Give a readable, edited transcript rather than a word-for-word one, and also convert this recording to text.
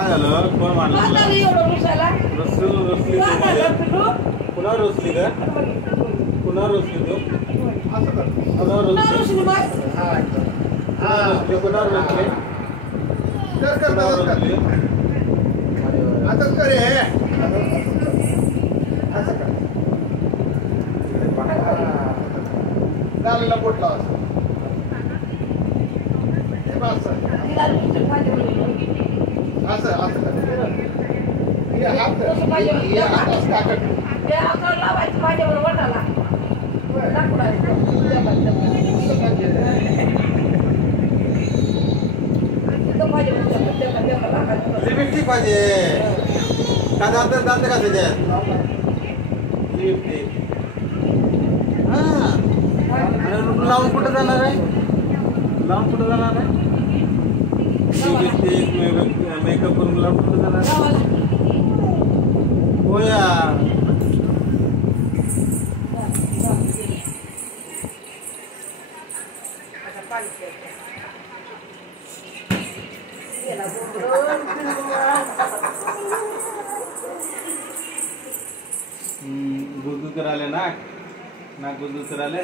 काय झालं? कोण मारलं रोसली पुन्हा रोसली का? पुन्हा रोसली तू? पुन्हा रोसली असंच करे गालीला बोट लावा असं असं लिपस्टिक पाहिजे का दात दात का त्याच्यात लिपस्टिक लावून कुठं जाणार आहे? लावून कुठं जाणार आहे? लिपस्टिक मेकअप करून लावून कुठं जाणार आहे? हो यार गुदगुद करायला नाक गुदगुद करायला